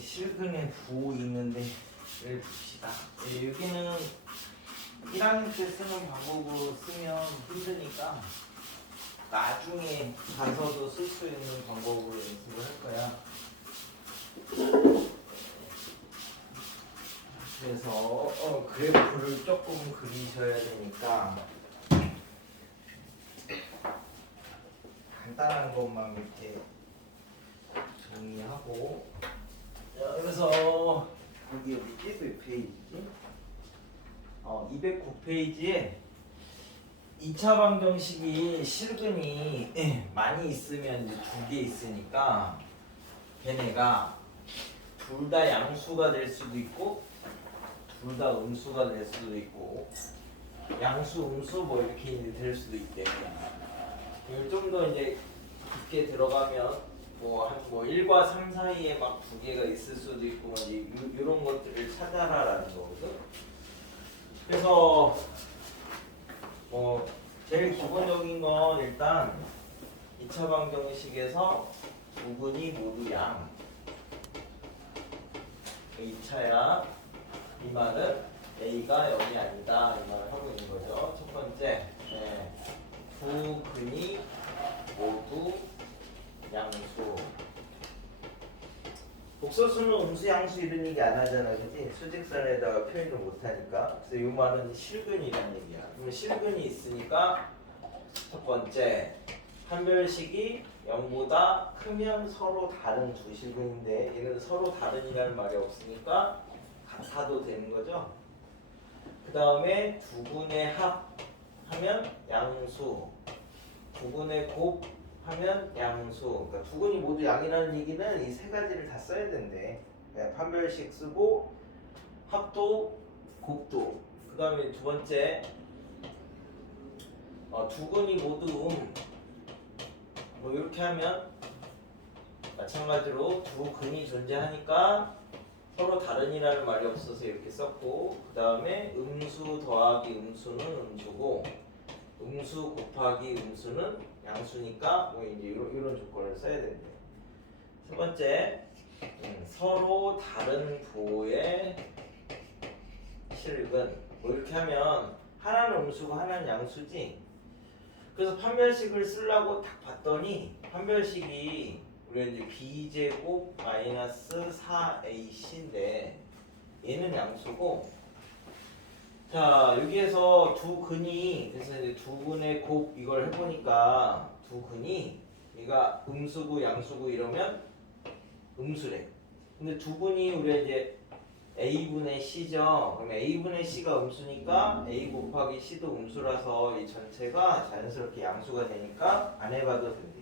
실근에 부 있는데 를 봅시다. 여기는 1학년 때 쓰는 방법으로 쓰면 힘드니까 나중에 가서도 쓸 수 있는 방법으로 연습을 할 거야. 그래서 그래프를 조금 그리셔야 되니까 간단한 것만 이렇게 정리하고. 자, 그래서 여기 어디지? 몇 페이지지? 209페이지에 2차 방정식이 실근이 많이 있으면 이제 2개 있으니까 걔네가 둘 다 양수가 될 수도 있고 둘 다 음수가 될 수도 있고 양수, 음수 뭐 이렇게 이제 될 수도 있대. 좀 더 이제 깊게 들어가면 한 1과 3 사이에 막 2개가 있을 수도 있고 이런 것들을 찾아라라는 거거든. 그래서 제일 기본적인 건 일단 2차 방정식에서 부분이 모두 양 2차야. 이 말은 A가 0이 아니다 이 말을 하고 있는 거죠. 첫 번째, 두 근이 모두 양수. 복소수는 음수, 양수 이런 얘기 안 하잖아, 그치? 수직선에다가 표현을 못 하니까. 그래서 이 말은 실근이라는 얘기야. 그러면 실근이 있으니까 첫 번째, 판별식이 0보다 크면 서로 다른 두 실근인데 얘는 서로 다른이라는 말이 없으니까 같아도 되는 거죠. 그 다음에 두 분의 합 하면 양수, 두 분의 곱 하면 양수. 그러니까 두 근이 모두 양이라는 얘기는 이 세 가지를 다 써야 된대. 판별식 쓰고 합도 곱도. 그 다음에 두 번째, 두 근이 모두 뭐 이렇게 하면 마찬가지로 두 근이 존재하니까 서로 다른이라는 말이 없어서 이렇게 썼고, 그 다음에 음수 더하기 음수는 음수고 음수 곱하기 음수는 양수니까 뭐 이제 이런 조건을 써야 된대. 세 번째, 서로 다른 부호의 실근. 뭐 이렇게 하면 하나는 음수고 하나는 양수지. 그래서 판별식을 쓰려고 딱 봤더니 판별식이 우리가 이제 b제곱 마이너스 4ac인데 얘는 양수고, 자 여기에서 두 근이, 그래서 이제 두 근의 곱 이걸 해보니까 두 근이 얘가 음수고 양수고 이러면 음수래. 근데 두 근이 우리가 이제 a분의 c죠. 그럼 a분의 c가 음수니까 a 곱하기 c도 음수라서 이 전체가 자연스럽게 양수가 되니까 안 해봐도 된대.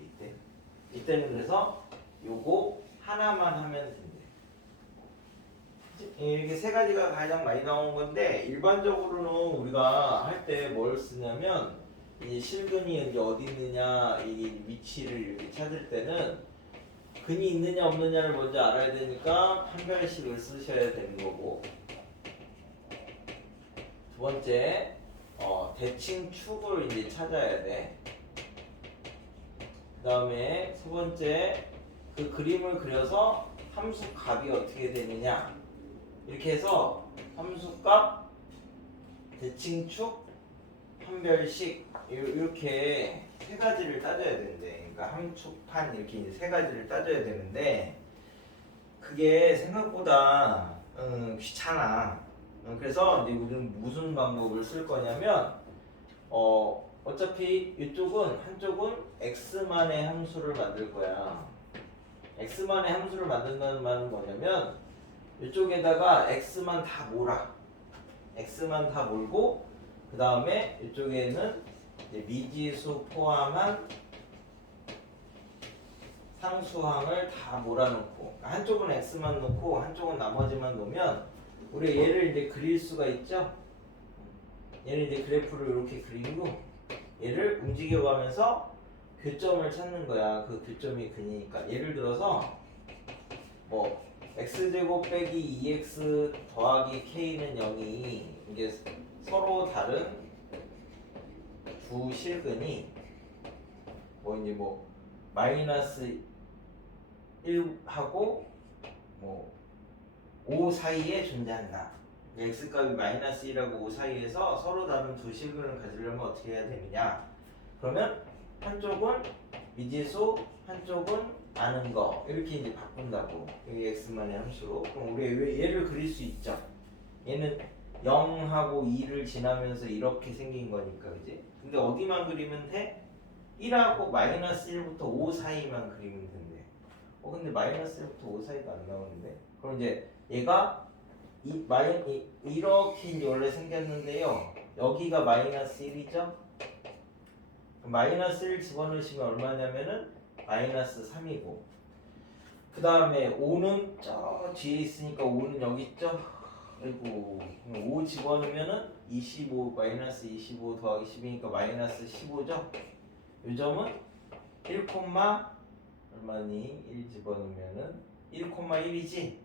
이때는 그래서 요거 하나만 하면 된대. 이렇게 세 가지가 가장 많이 나온 건데 일반적으로는 우리가 할 때 뭘 쓰냐면 이 실근이 이제 어디 있느냐 이 위치를 이렇게 찾을 때는 근이 있느냐 없느냐를 먼저 알아야 되니까 판별식을 쓰셔야 되는 거고, 두 번째 대칭축을 이제 찾아야 돼. 그 다음에 세 번째, 그 그림을 그려서 함수값이 어떻게 되느냐 이렇게 해서 함수값, 대칭축, 판별식 이렇게 세 가지를 따져야 된대. 그러니까 함축판 이렇게 이제 세 가지를 따져야 되는데 그게 생각보다 귀찮아. 그래서 이제 우리는 무슨 방법을 쓸 거냐면 어차피 이쪽은 한쪽은 x만의 함수를 만들 거야. x만의 함수를 만든다는 말은 뭐냐면 이쪽에다가 x만 다 몰아. x만 다 몰고 그 다음에 이쪽에는 이제 미지수 포함한 상수항을 다 몰아놓고, 한쪽은 x만 놓고 한쪽은 나머지만 놓으면 우리 얘를 이제 그릴 수가 있죠. 얘를 이제 그래프를 이렇게 그리고 얘를 움직여가면서 교점을 찾는 거야. 그 교점이 근이니까. 예를 들어서 뭐 x제곱 빼기 2x 더하기 k는 0이 이게 서로 다른 두 실근이 이제 마이너스 1하고 5 사이에 존재한다. x값이 마이너스 1하고 5 사이에서 서로 다른 두 실근을 가지려면 어떻게 해야 되느냐? 그러면 한쪽은 미지수, 한쪽은 아는 거 이렇게 이제 바꾼다고. 여기 x만의 함수로. 그럼 우리 얘를 그릴 수 있죠. 얘는 0하고 2를 지나면서 이렇게 생긴 거니까, 그지? 근데 어디만 그리면 돼? 1하고 마이너스 1부터 5 사이만 그리면 된대. 근데 마이너스 1부터 5 사이가 안 나오는데? 그럼 이제 얘가 이렇게 이제 원래 생겼는데요. 여기가 마이너스 1이죠? 마이너스 1 집어넣으시면 얼마냐면은 마이너스 3이고, 그 다음에 5는 저 뒤에 있으니까 5는 여기 있죠? 그리고 5 집어넣으면은 25 마이너스 25 더하기 10이니까 마이너스 15죠? 요 점은 1, 얼마니? 1 집어넣으면은 1,1이지?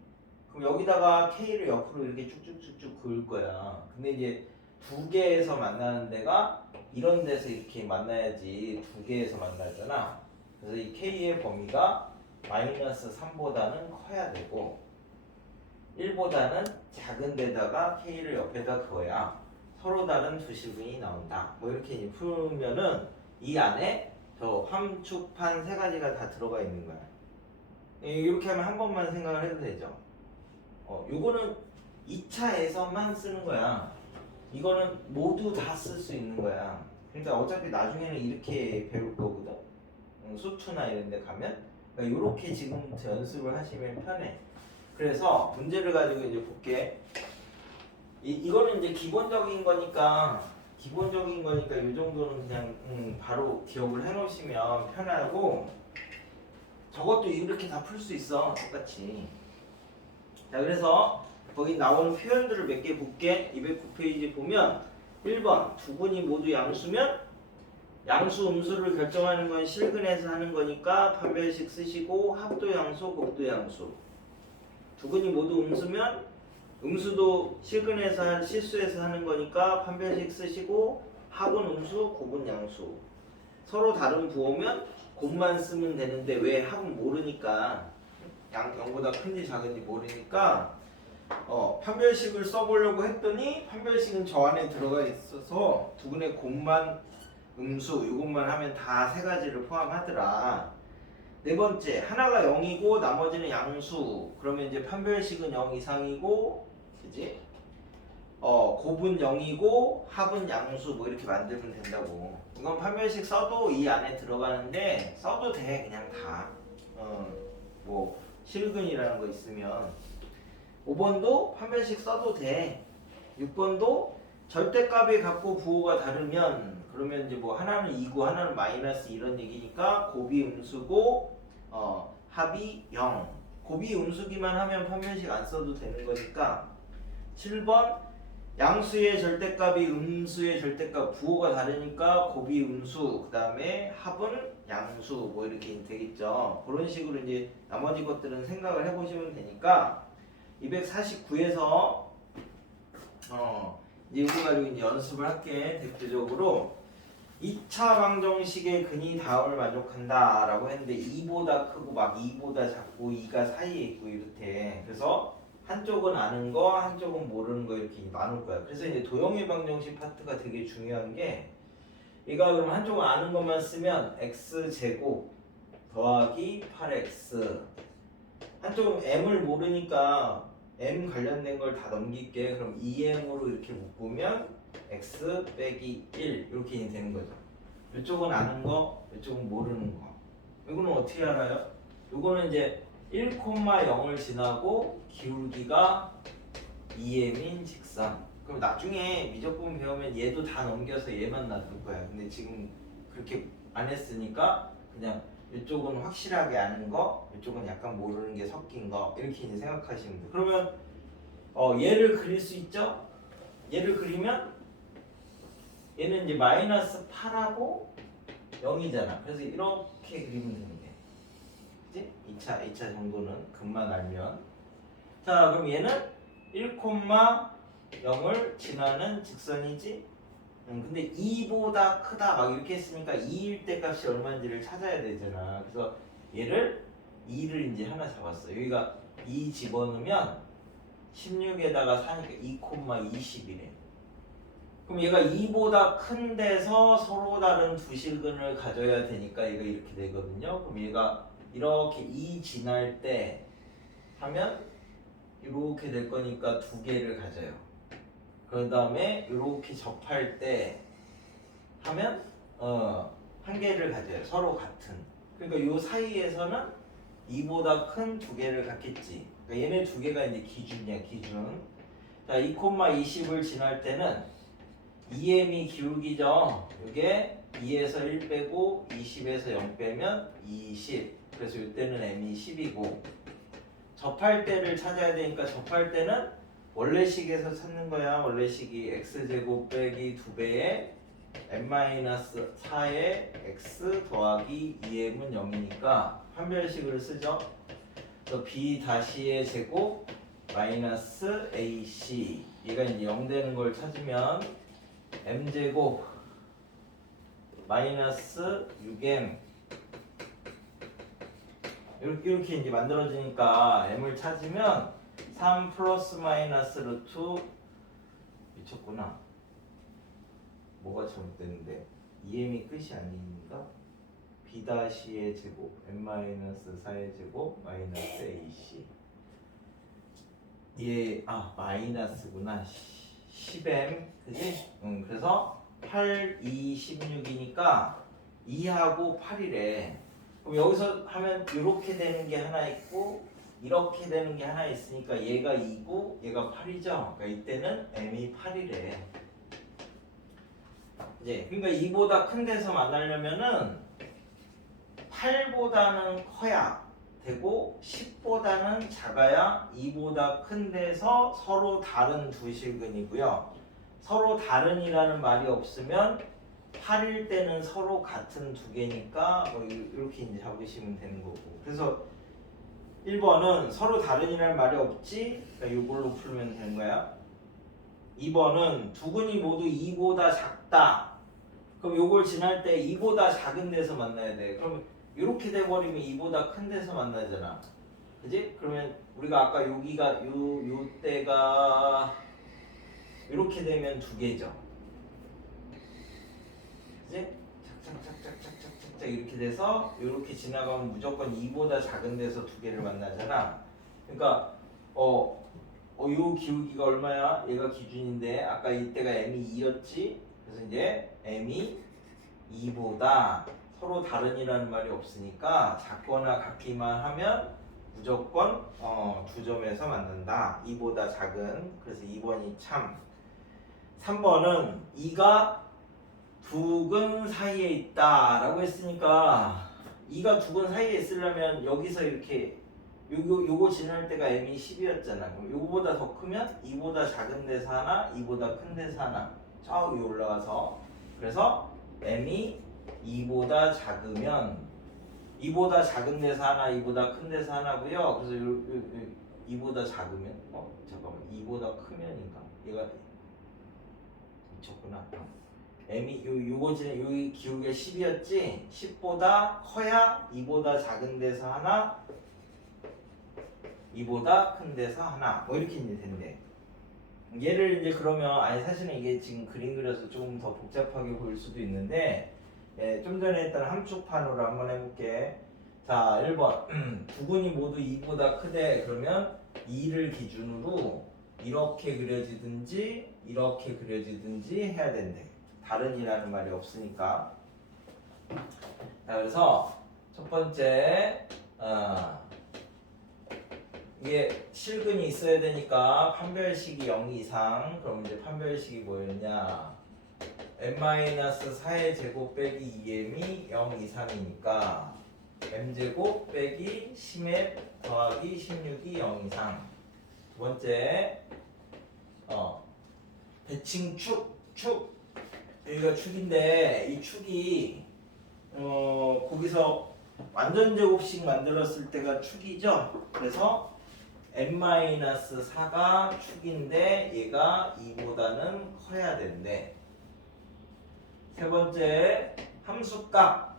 그럼 여기다가 K를 옆으로 이렇게 쭉쭉쭉쭉 그을 거야. 근데 이제 두 개에서 만나는 데가 이런 데서 이렇게 만나야지 두 개에서 만나잖아. 그래서 이 K의 범위가 마이너스 3보다는 커야 되고 1보다는 작은 데다가 K를 옆에다 그어야 서로 다른 두 실근이 나온다. 뭐 이렇게 이제 풀면은 이 안에 저 함축판 세 가지가 다 들어가 있는 거야. 이렇게 하면 한 번만 생각을 해도 되죠. 요거는 2차에서만 쓰는 거야. 이거는 모두 다 쓸 수 있는 거야. 그러니까 어차피 나중에는 이렇게 배울 거거든. 수투나 이런 데 가면. 그러니까 요렇게 지금부터 연습을 하시면 편해. 그래서 문제를 가지고 이제 볼게. 이거는 이제 기본적인 거니까 요 정도는 그냥 바로 기억을 해 놓으시면 편하고, 저것도 이렇게 다 풀 수 있어. 똑같이. 자, 그래서 거기 나오는 표현들을 몇 개 볼게. 209페이지 보면 1번 두 분이 모두 양수면 양수 음수를 결정하는 건 실근에서 하는 거니까 판별식 쓰시고, 합도 양수, 곱도 양수. 두 분이 모두 음수면 음수도 실수에서 하는 거니까 판별식 쓰시고, 합은 음수, 곱은 양수. 서로 다른 부호면 곱만 쓰면 되는데 왜 합은 모르니까, 0보다 큰지 작은지 모르니까 판별식을 써보려고 했더니 판별식은 저 안에 들어가 있어서 두 분의 곱만 음수 이것만 하면 다 세 가지를 포함하더라. 네 번째, 하나가 0이고 나머지는 양수. 그러면 이제 판별식은 0 이상이고, 그지? 곱은 0이고 합은 양수 뭐 이렇게 만들면 된다고. 이건 판별식 써도 이 안에 들어가는데 써도 돼 그냥 다. 뭐 실근이라는 거 있으면. 5번도 판별식 써도 돼. 6번도 절대값이 같고 부호가 다르면, 그러면 이제 뭐 하나는 2고 하나는 마이너스 이런 얘기니까 곱이 음수고 합이 0. 곱이 음수기만 하면 판별식 안 써도 되는 거니까. 7번 양수의 절대값이 음수의 절대값 부호가 다르니까 곱이 음수, 그 다음에 합은 양수 뭐 이렇게 되겠죠. 그런 식으로 이제 나머지 것들은 생각을 해보시면 되니까 249에서 이제 이거 가지고 이제 연습을 할게. 대표적으로 2차 방정식의 근이 다음을 만족한다 라고 했는데 2보다 크고 막 2보다 작고 2가 사이에 있고 이렇대. 그래서 한쪽은 아는 거, 한쪽은 모르는 거 이렇게 나눌 거야. 그래서 이제 도형의 방정식 파트가 되게 중요한 게, 얘가 그럼 한쪽은 아는 것만 쓰면 x제곱 더하기 8x, 한쪽은 m을 모르니까 m 관련된 걸 다 넘길게. 그럼 2m으로 이렇게 묶으면 x 빼기 1 이렇게 되는 거죠. 이쪽은 아는 거, 이쪽은 모르는 거. 이거는 어떻게 알아요? 이거는 이제 1,0을 지나고 기울기가 2m인 직선. 그럼 나중에 미적분 배우면 얘도 다 넘겨서 얘만 놔둘 거야. 근데 지금 그렇게 안 했으니까 그냥 이쪽은 확실하게 아는 거, 이쪽은 약간 모르는 게 섞인 거 이렇게 이제 생각하시면 돼요. 그러면 얘를 그릴 수 있죠? 얘를 그리면 얘는 이제 마이너스 8하고 0이잖아. 그래서 이렇게 그리면 되는 거야. 그치? 2차 정도는 근만 알면. 자, 그럼 얘는 1,0을 지나는 직선이지? 근데 2보다 크다 막 이렇게 했으니까 2일 때 값이 얼마인지를 찾아야 되잖아. 그래서 얘를 2를 이제 하나 잡았어. 여기가 2 집어넣으면 16에다가 4니까 2,20이래. 그럼 얘가 2보다 큰 데서 서로 다른 두 실근을 가져야 되니까 얘가 이렇게 되거든요. 그럼 얘가 이렇게 2 지날 때 하면 이렇게 될 거니까 두 개를 가져요. 그 다음에 이렇게 접할 때 하면 한 개를 가져요. 서로 같은. 그러니까 요 사이에서는 2보다 큰 두 개를 갖겠지. 그러니까 얘네 두 개가 이제 기준이야, 기준. 자, 2,20을 지날 때는 2m이 기울기죠. 이게 2에서 1 빼고 20에서 0 빼면 20. 그래서 이때는 m이 10이고 접할 때를 찾아야 되니까 접할 때는 원래식에서 찾는 거야. 원래식이 x제곱 빼기 2배의 n-4의 x 더하기 2m은 0이니까 판별식을 쓰죠. 그래서 b 다시의 제곱 마이너스 ac 얘가 이제 0 되는 걸 찾으면 m제곱 마이너스 6m 이렇게 이제 만들어지니까 m을 찾으면 3 플러스 마이너스 루트 미쳤구나. 뭐가 잘못됐는데 2m이 끝이 아닌가? b 다시의 제곱 n-4의 제곱 마이너스 ac 얘 마이너스구나. 10m 그지? 그래서 8, 2, 16이니까 2하고 8이래. 그럼 여기서 하면 이렇게 되는 게 하나 있고 이렇게 되는 게 하나 있으니까 얘가 2고 얘가 8이죠. 그러니까 이때는 m이 8이래. 이제 그러니까 2보다 큰 데서 만나려면은 8보다는 커야 되고 10보다는 작아야 2보다 큰 데서 서로 다른 두 실근이고요. 서로 다른이라는 말이 없으면 8일 때는 서로 같은 두 개니까 뭐 이렇게 이제 잡으시면 되는 거고. 그래서 1번은 서로 다른이라는 말이 없지? 그러니까 이걸로 풀면 되는 거야. 2번은 두 근이 모두 2보다 작다. 그럼 요걸 지날 때 2보다 작은 데서 만나야 돼. 그럼 이렇게 돼버리면 2보다 큰 데서 만나잖아. 그지? 그러면 우리가 아까 여기가 요 때가 이렇게 되면 두 개죠. 그지? 착착착착착착착 이렇게 돼서 이렇게 지나가면 무조건 2보다 작은 데서 두 개를 만나잖아. 그러니까 요 기울기가 얼마야? 얘가 기준인데 아까 이때가 m이 2였지? 그래서 이제 m이 2보다 서로 다른이라는 말이 없으니까 작거나 같기만 하면 무조건 두 점에서 만난다. 2보다 작은. 그래서 2번이 참. 3번은 2가 두 근 사이에 있다 라고 했으니까 2가 두 근 사이에 있으려면 여기서 이렇게 요거 지날 때가 m이 10이었잖아. 그럼 요거보다 더 크면 2보다 작은 데서 하나, 2보다 큰 데서 하나. 저 위에 올라가서 그래서 m이 2보다 작으면 2보다 작은 데서 하나, 2보다 큰 데서 하나고요. 그래서 2보다 작으면 잠깐만 2보다 크면인가? 얘가 미쳤구나. m이 여기 기울기가 10이었지? 10보다 커야 2보다 작은 데서 하나, 2보다 큰 데서 하나. 뭐 이렇게 이제 된대. 얘를 이제 그러면 사실은 이게 지금 그림 그려서 조금 더 복잡하게 보일 수도 있는데 좀 전에 했던 함축판으로 한번 해볼게. 자, 1번 두 근이 모두 2보다 크대. 그러면 2를 기준으로 이렇게 그려지든지 이렇게 그려지든지 해야 된대. 다른이라는 말이 없으니까. 자, 그래서 첫 번째 이게 실근이 있어야 되니까 판별식이 0 이상. 그럼 이제 판별식이 뭐였냐? n-4의 제곱 빼기 2m이 0 이상이니까 m제곱 빼기 10m 더하기 16이 0 이상. 두 번째 대칭 축 여기가 축인데 이 축이 거기서 완전 제곱식 만들었을 때가 축이죠. 그래서 n-4가 축인데 얘가 2보다는 커야 된대. 세 번째 함수값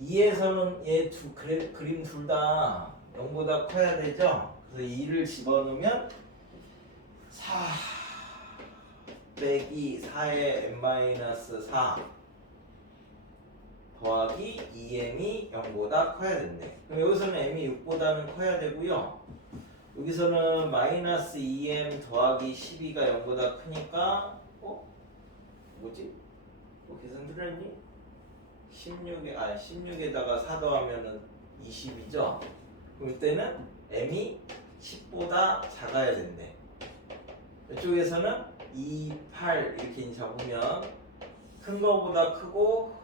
2에서는 얘 그림 둘 다 0보다 커야 되죠. 그래서 2를 집어넣으면 4 빼기 4의 n-4 더하기 2m이 0보다 커야 된대. 그럼 여기서는 m이 6보다는 커야 되고요. 여기서는 마이너스 2m 더하기 12가 0보다 크니까 뭐지? 계산 틀렸니? 16에다가 4 더하면은 20이죠? 그럼 이때는 m이 10보다 작아야 된대. 이쪽에서는 2, 8 이렇게 잡으면 큰 거보다 크고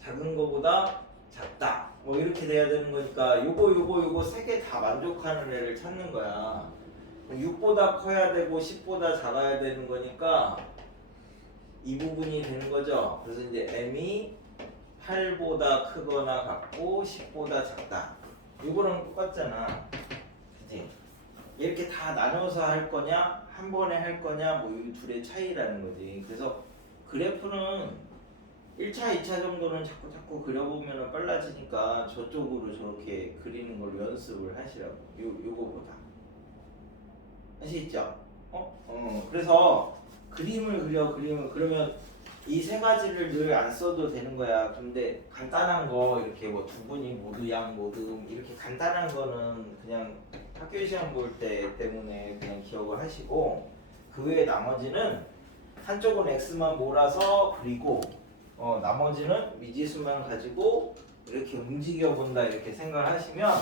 작은 거보다 작다. 뭐 이렇게 돼야 되는 거니까 요거 세 개 다 만족하는 애를 찾는 거야. 6보다 커야 되고 10보다 작아야 되는 거니까 이 부분이 되는 거죠. 그래서 이제 m이 8보다 크거나 같고 10보다 작다. 이거랑 똑같잖아. 그치? 이렇게 다 나눠서 할 거냐 한 번에 할 거냐 뭐 이 둘의 차이라는 거지. 그래서 그래프는 1차, 2차 정도는 자꾸 그려보면 빨라지니까 저쪽으로 저렇게 그리는 걸 연습을 하시라고. 요거보다. 아시겠죠? 그래서 그림을 그러면 이 세 가지를 늘 안 써도 되는 거야. 근데 간단한 거 이렇게 뭐 두 분이 모두 양 모두 이렇게 간단한 거는 그냥 학교 시험 볼 때 때문에 그냥 기억을 하시고 그 외에 나머지는 한쪽은 x만 몰아서 그리고 나머지는 미지수만 가지고 이렇게 움직여 본다 이렇게 생각을 하시면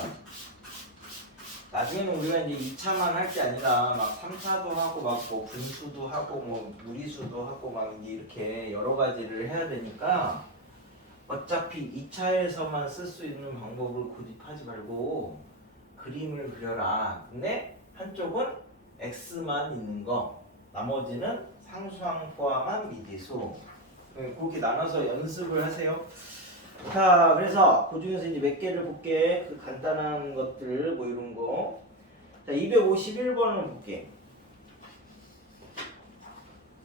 나중에는 우리가 이제 2차만 할 게 아니라 막 3차도 하고 막 뭐 분수도 하고 뭐 무리수도 하고 막 이렇게 여러 가지를 해야 되니까 어차피 2차에서만 쓸 수 있는 방법을 고집하지 말고 그림을 그려라. 근데 한쪽은 x만 있는 거, 나머지는 상수항 포함한 미지수. 그렇게 나눠서 연습을 하세요. 자, 그래서 그 중에서 이제 몇 개를 볼게. 그 간단한 것들 뭐 이런 거. 자, 251번을 볼게.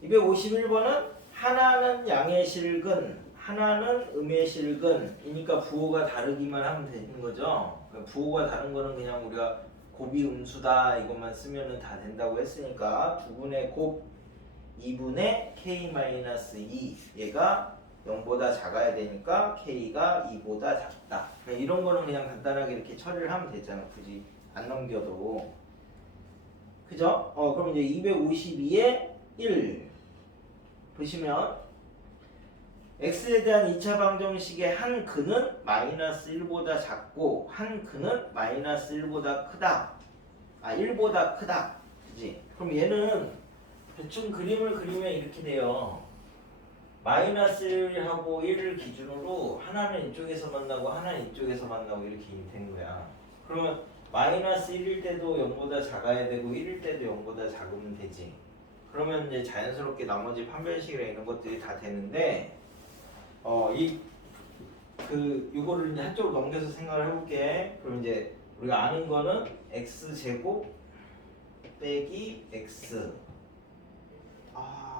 251번은 하나는 양의 실근, 하나는 음의 실근이니까 부호가 다르기만 하면 되는 거죠. 부호가 다른 거는 그냥 우리가 곱이 음수다 이것만 쓰면은 다 된다고 했으니까 두분의 곱 2분의 k-2 얘가 0보다 작아야 되니까 k가 2보다 작다. 이런 거는 그냥 간단하게 이렇게 처리를 하면 되잖아. 굳이 안 넘겨도. 그죠? 그럼 이제 252에 1 보시면 x에 대한 2차 방정식의 한 근은 마이너스 1보다 작고 한 근은 마이너스 1보다 크다. 1보다 크다. 그지? 그럼 얘는 대충 그림을 그리면 이렇게 돼요. 마이너스 1하고 1을 기준으로 하나는 이쪽에서 만나고 하나는 이쪽에서 만나고 이렇게 되는 거야. 그러면 마이너스 1일 때도 0보다 작아야 되고 1일 때도 0보다 작으면 되지. 그러면 이제 자연스럽게 나머지 판별식이랑 이런 것들이 다 되는데 이거를 이제 한쪽으로 넘겨서 생각을 해볼게. 그럼 이제 우리가 아는 거는 x 제곱 빼기 x.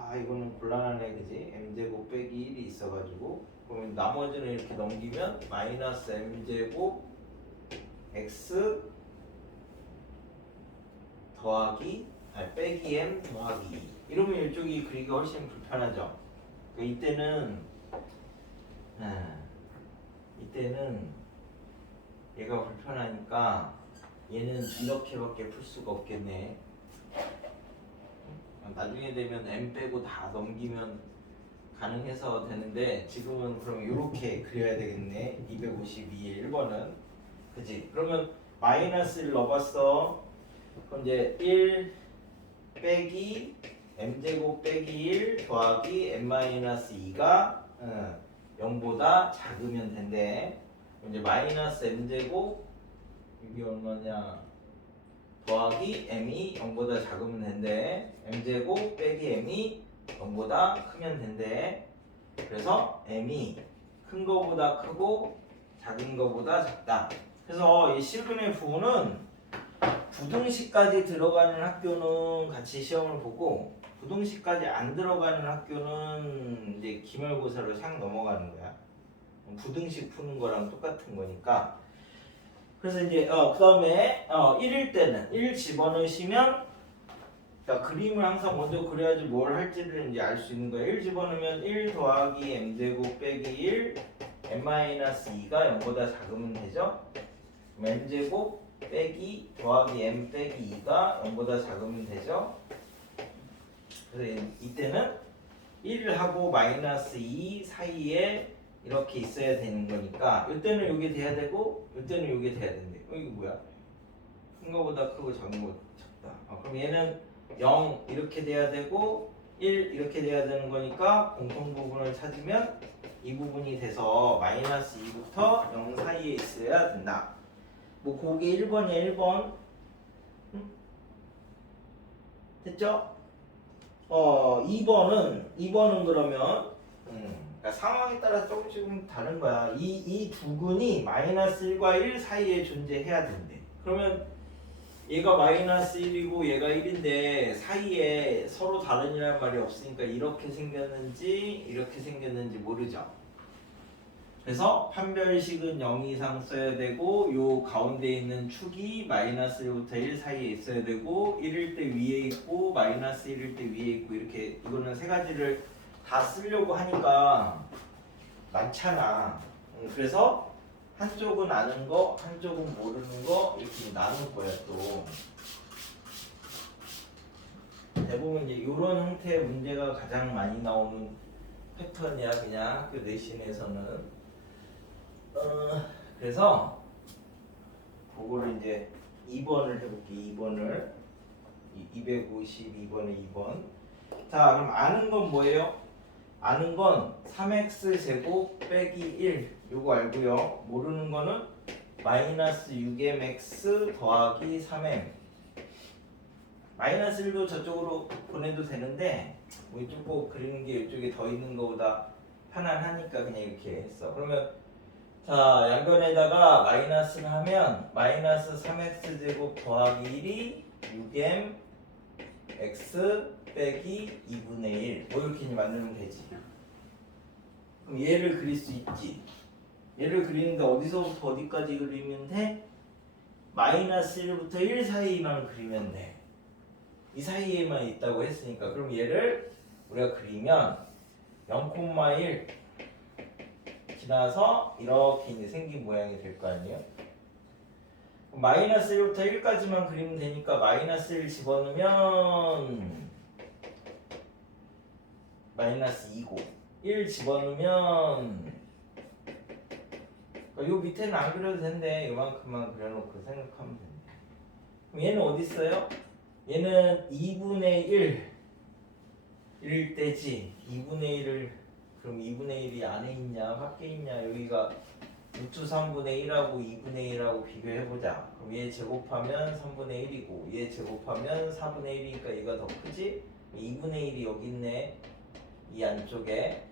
이거는 곤란하네, 그지? m제곱 빼기 1이 있어가지고 그러면 나머지는 이렇게 넘기면 마이너스 m제곱 x 더하기 빼기 m 더하기 2 이러면 이쪽이 그리기가 훨씬 불편하죠. 이때는 얘가 불편하니까 얘는 이렇게밖에 풀 수가 없겠네. 나중에 되면 m 빼고 다 넘기면 가능해서 되는데 지금은 그럼 이렇게 그려야 되겠네. 252의 1번은 그지? 그러면 마이너스 1 넣어봤어. 그럼 이제 1 빼기 m제곱 빼기 1 더하기 m-2가 0보다 작으면 된대. 이제 마이너스 m제곱 이게 얼마냐 더하기 m이 0보다 작으면 된대. m제곱 빼기 m이 0보다 크면 된대. 그래서 m이 큰 거보다 크고 작은 거보다 작다. 그래서 이 실근의 부호는 부등식까지 들어가는 학교는 같이 시험을 보고 부등식까지 안 들어가는 학교는 이제 기말고사로 상 넘어가는 거야. 부등식 푸는 거랑 똑같은 거니까. 그래서 이제 그 다음에 1일 때는 1 집어넣으시면 자, 그림을 항상 먼저 그려야지 뭘 할지를 이제 알 수 있는 거야. 1 집어넣으면 1 더하기 m제곱 빼기 1 m-2가 0보다 작으면 되죠? 그럼 m제곱 빼기 더하기 m 빼기 2가 0보다 작으면 되죠? 그래서 이때는 1하고 -2 사이에 이렇게 있어야 되는 거니까 이때는 이게 돼야 되고 이때는 이게 돼야 된대. 이거 뭐야? 큰 거보다 크고 작은 거 작다. 그럼 얘는 0 이렇게 돼야 되고 1 이렇게 돼야 되는 거니까 공통 부분을 찾으면 이 부분이 돼서 -2부터 0 사이에 있어야 된다. 뭐 그게 1번이야 1번. 응? 됐죠? 2번은 그러면 그러니까 상황에 따라 조금씩은 다른 거야. 이 두근이 -1과 1 사이에 존재해야 된대. 그러면 얘가 -1이고 얘가 1인데 사이에 서로 다른이라는 말이 없으니까 이렇게 생겼는지 이렇게 생겼는지 모르죠. 그래서 판별식은 0 이상 써야 되고 요 가운데 있는 축이 -1부터 1 사이에 있어야 되고 1일 때 위에 있고 -1일 때 위에 있고 이렇게 이거는 세 가지를 다 쓰려고 하니까 많잖아. 그래서 한쪽은 아는 거, 한쪽은 모르는 거 이렇게 나눌 거야 또. 대부분 이제 이런 형태의 문제가 가장 많이 나오는 패턴이야 그냥 학교 내신에서는. 그래서 그거를 이제 2번을 해볼게. 2번을 252번에 2번. 자, 그럼 아는 건 뭐예요? 아는 건 3x 제곱 빼기 1 요거 알고요. 모르는 거는 -6mx 더하기 3m. -1도 저쪽으로 보내도 되는데 뭐 이쪽 꼭 그리는 게 이쪽에 더 있는 거보다 편안하니까 그냥 이렇게 했어. 그러면 자, 양변에다가 마이너스를 하면 -3x 제곱 더하기 1이 6m x 빼기 2분의 1 뭐 이렇게 만들면 되지. 그럼 얘를 그릴 수 있지. 얘를 그리는데 어디서부터 어디까지 그리면 돼? -1부터 1 사이만 그리면 돼. 이 사이에만 있다고 했으니까. 그럼 얘를 우리가 그리면 0,1 지나서 이렇게 이제 생긴 모양이 될 거 아니에요? -1부터 1까지만 그리면 되니까 -1 집어넣으면 -2고 1 집어넣으면 요 밑에는 안 그려도 된대. 요만큼만 그려놓고 생각하면 된대. 그럼 얘는 어디 있어요? 얘는 2분의 1일 때지. 2분의 1을 그럼 2분의 1이 안에 있냐 밖에 있냐. 여기가 루트 3분의 1하고 2분의 1하고 비교해보자. 그럼 얘 제곱하면 3분의 1이고 얘 제곱하면 4분의 1이니까 얘가 더 크지? 2분의 1이 여기 있네. 이 안쪽에.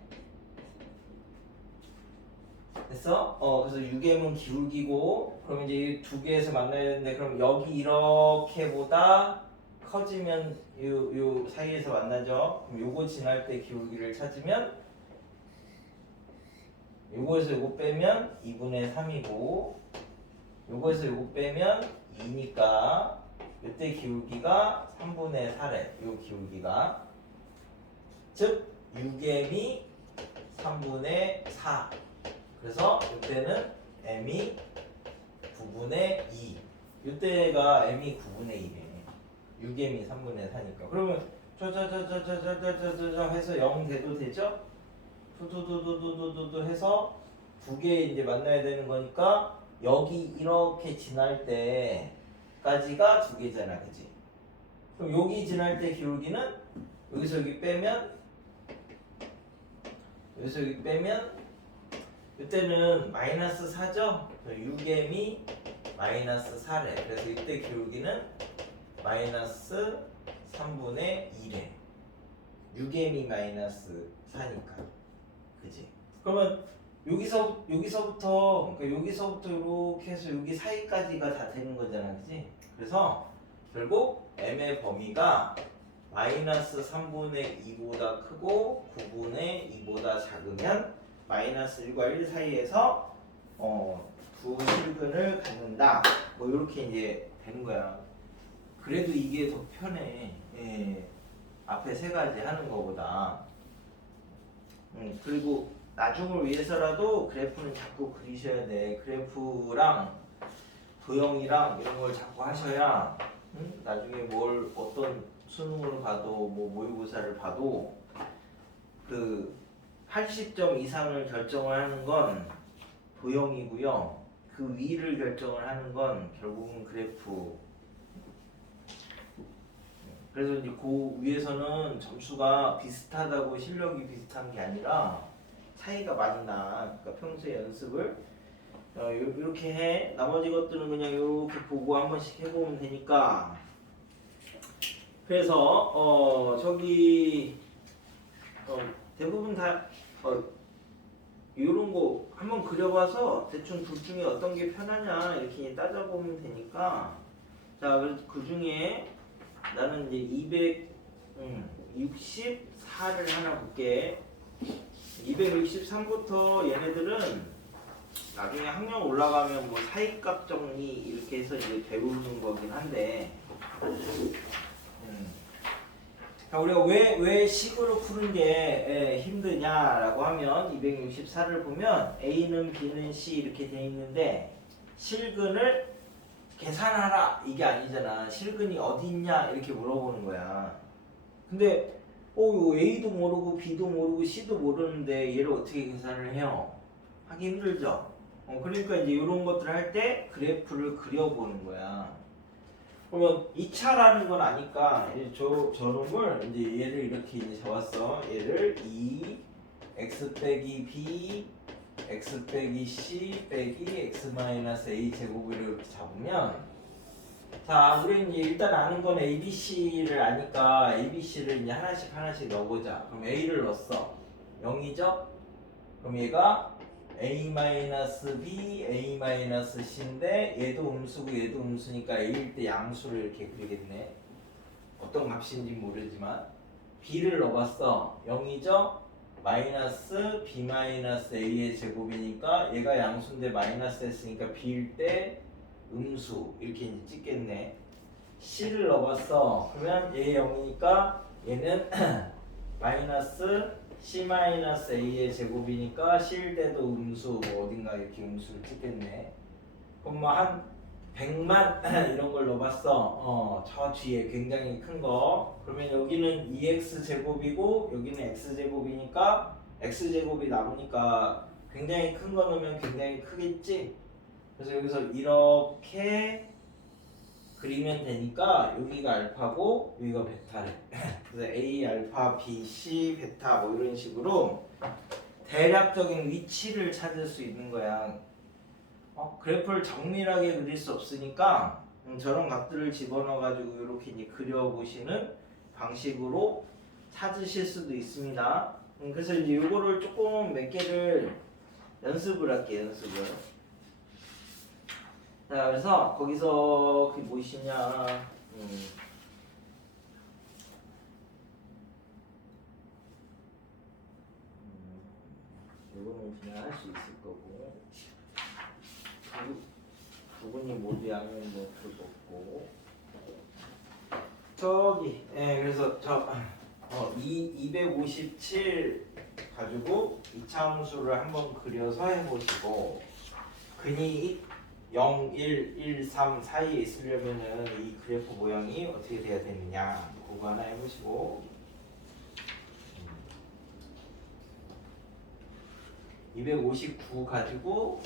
됐어? 그래서 6m은 기울기고 그럼 이제 이 두 개에서 만나야 되는데 그럼 여기 이렇게보다 커지면 요 사이에서 만나죠? 그럼 요거 지날 때 기울기를 찾으면 요거에서 요거 빼면 2분의 3이고 요거에서 요거 빼면 2니까 요때 기울기가 3분의 4래. 요 기울기가 즉 6m이 3분의 4. 그래서 이때는 m이 9분의 2. 이때가 m이 9분의 1이에요. 6m이 3분의 4니까. 그러면 저 해서 0 돼도 되죠? 두두두두두두두 해서 두 개 이제 만나야 되는 거니까 여기 이렇게 지날 때까지가 두 개잖아, 그치? 그럼 여기 지날 때 기울기는 여기서 여기 빼면 여기서 여기 빼면 이때는 -4죠? 6m이 -4래. 그래서 이때 기울기는 -3분의 2래. 6m이 -4니까. 그지? 그러면 여기서부터 그러니까 여기서부터 이렇게 해서 여기 사이까지가 다 되는 거잖아. 그지? 그래서 결국 m의 범위가 -3분의 2보다 크고 9분의 2보다 작으면 -1과 1 사이에서 두 실근을 갖는다. 뭐 이렇게 이제 되는 거야. 그래도 이게 더 편해. 예. 앞에 세 가지 하는 거보다. 그리고 나중을 위해서라도 그래프는 자꾸 그리셔야 돼. 그래프랑 도형이랑 이런 걸 자꾸 하셔야 나중에 뭘 어떤 수능을 봐도 뭐 모의고사를 봐도 그 80점 이상을 결정을 하는 건 도형이고요. 그 위를 결정을 하는 건 결국은 그래프. 그래서 이제 그 위에서는 점수가 비슷하다고 실력이 비슷한 게 아니라 차이가 많이 나. 그러니까 평소에 연습을 이렇게 해. 나머지 것들은 그냥 이렇게 보고 한 번씩 해보면 되니까. 그래서 저기 대부분 다 이런 거 한번 그려봐서 대충 둘 중에 어떤 게 편하냐 이렇게 따져보면 되니까. 자, 그래서 그 중에 나는 이제 264를 하나 볼게. 263부터 얘네들은 나중에 학년 올라가면 뭐 사이값 정리 이렇게 해서 이제 배우는 거긴 한데, 우리가 왜 식으로 푸는 게 힘드냐라고 하면 264를 보면 A는 B는 C 이렇게 돼 있는데 실근을 계산하라 이게 아니잖아. 실근이 어디 있냐 이렇게 물어보는 거야. 근데 A도 모르고 B도 모르고 C도 모르는데 얘를 어떻게 계산을 해요? 하기 힘들죠. 그러니까 이제 이런 것들을 할 때 그래프를 그려보는 거야. 그러면 2차라는 건 아니까 이제 저놈을 이제 얘를 이렇게 이제 잡았어. 얘를 2 x 빼기 b x 빼기 c 빼기 x 마이너스 a 제곱을 이렇게 잡으면, 자, 우리 이제 일단 아는 건 a, b, c를 아니까 a, b, c를 이제 하나씩 넣어보자. 그럼 a를 넣었어. 0이죠? 그럼 얘가 a-b, a-c인데 얘도 음수고 얘도 음수니까 a일 때 양수를 이렇게 그리겠네. 어떤 값인지 모르지만 b를 넣어봤어. 0이죠? 마이너스 b 마이너스 a의 제곱이니까 얘가 양수인데 마이너스 했으니까 b일 때 음수 이렇게 이제 찍겠네. c를 넣어봤어. 그러면 얘 0이니까 얘는 마이너스 c-a의 제곱이니까 c일 때도 음수 뭐 어딘가 이렇게 음수를 찍겠네. 그럼 뭐 한 100만 이런 걸 넣어봤어. 저 뒤에 굉장히 큰 거. 그러면 여기는 2x 제곱이고 여기는 x 제곱이니까 x 제곱이 남으니까 굉장히 큰 거 넣으면 굉장히 크겠지. 그래서 여기서 이렇게 그리면 되니까 여기가 알파고 여기가 베타래. 그래서 A, 알파, B, C, 베타 뭐 이런 식으로 대략적인 위치를 찾을 수 있는 거야. 그래프를 정밀하게 그릴 수 없으니까 저런 값들을 집어넣어 가지고 이렇게 이제 그려보시는 방식으로 찾으실 수도 있습니다. 그래서 이제 요거를 조금 몇 개를 연습을 할게요. 연습을. 자, 그래서 거기서 그게 무엇이냐? 이거는 그냥 할 수 있을 거고, 두 분이 모두 양면 노트 먹고, 저기, 그래서 257 가지고 이차함수를 한번 그려서 해보시고, 근이 0, 1, 1, 3 사이에 있으려면은 이 그래프 모양이 어떻게 돼야 되느냐 그거 하나 해보시고, 259 가지고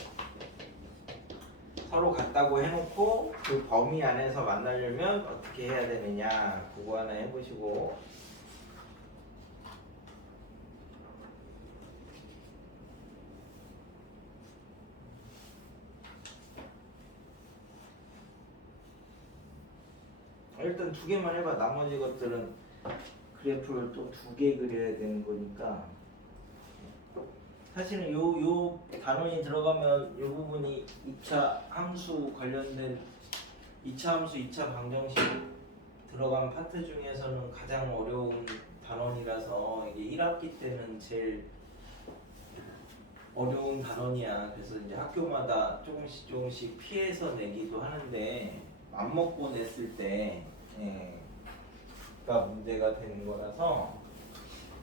서로 같다고 해놓고 그 범위 안에서 만나려면 어떻게 해야 되느냐 그거 하나 해보시고, 일단 두 개만 해봐. 나머지 것들은 그래프를 또 두 개 그려야 되는 거니까. 사실은 요 단원이 들어가면 요 부분이 2차 함수 관련된 2차 함수, 2차 방정식 들어간 파트 중에서는 가장 어려운 단원이라서 이게 1학기 때는 제일 어려운 단원이야. 그래서 이제 학교마다 조금씩 피해서 내기도 하는데 맘먹고 냈을 때 예, 가 문제가 되는 거라서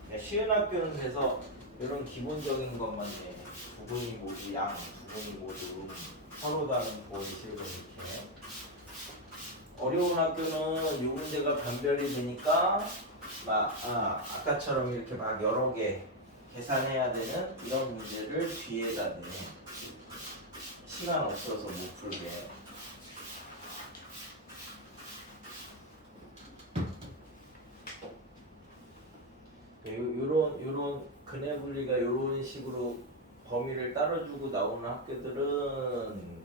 그냥 쉬운 학교는 돼서 이런 기본적인 것만 두 분이 모두 양, 두 분이 모두 서로 다른 원식으로 이렇게 어려운 학교는 이 문제가 변별이 되니까 아까처럼 이렇게 막 여러 개 계산해야 되는 이런 문제를 뒤에다 내 시간 없어서 못 풀게. 요런 근해 분리가 요런 식으로 범위를 따로주고 나오는 학교들은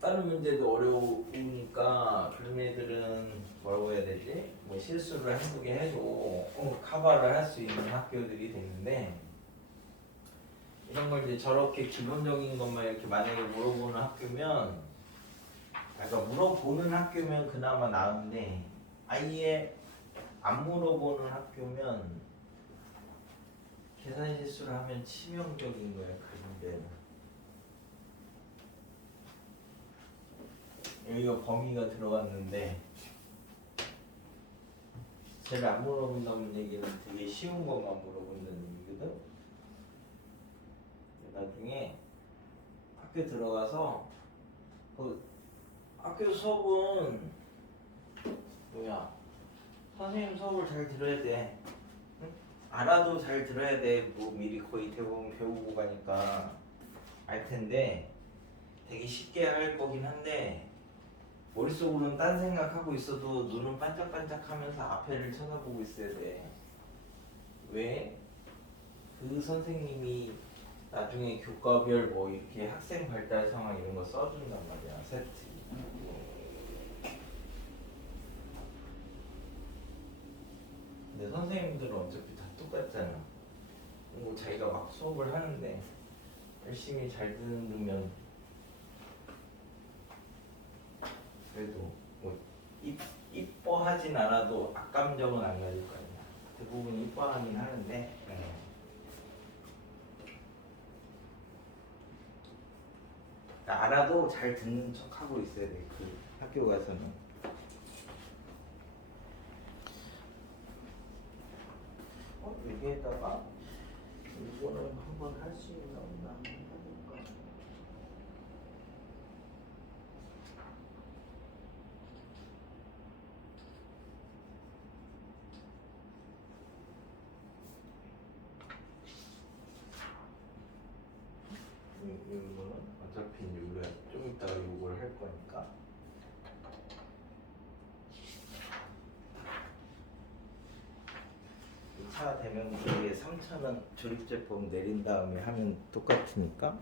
다른 문제도 어려우니까 그런 애들은 뭐라고 해야 되지? 뭐 실수를 한두개 해도 커버를 할 수 있는 학교들이 되는데 이런 걸 이제 저렇게 기본적인 것만 이렇게 만약에 물어보는 학교면 그러니까 물어보는 학교면 그나마 나은데 아예 안 물어보는 학교면 계산 실수를 하면 치명적인 거야 그 문제는. 여기가 범위가 들어갔는데 쟤를 안 물어본다는 얘기는 되게 쉬운 것만 물어본다는 얘기거든. 나중에 학교 들어가서 그 학교 수업은 선생님 수업을 잘 들어야 돼. 응? 알아도 잘 들어야 돼. 뭐 미리 거의 대부분 배우고 가니까 알 텐데 되게 쉽게 할 거긴 한데 머릿속으로는 딴 생각하고 있어도 눈은 반짝반짝하면서 앞에를 쳐다보고 있어야 돼. 왜? 그 선생님이 나중에 교과별 뭐 이렇게 학생 발달 상황 이런 거 써준단 말이야. 세트. 근데 선생님들은 어차피 다 똑같잖아. 뭐 자기가 막 수업을 하는데 열심히 잘 듣는 그래도 뭐 이뻐하진 않아도 악감정은 안 가질 거 아니야. 대부분 이뻐하긴 하는데 알아도 잘 듣는 척 하고 있어야 돼. 그 학교 가서는. 여기에다가 이거는 한번 할 수 있나 없나 한번 해볼까? 이거는 어차피 우리가 좀 이따가 요걸 할 거니까. 차 대명주에 3,000원 조립제품 내린 다음에 하면 똑같으니까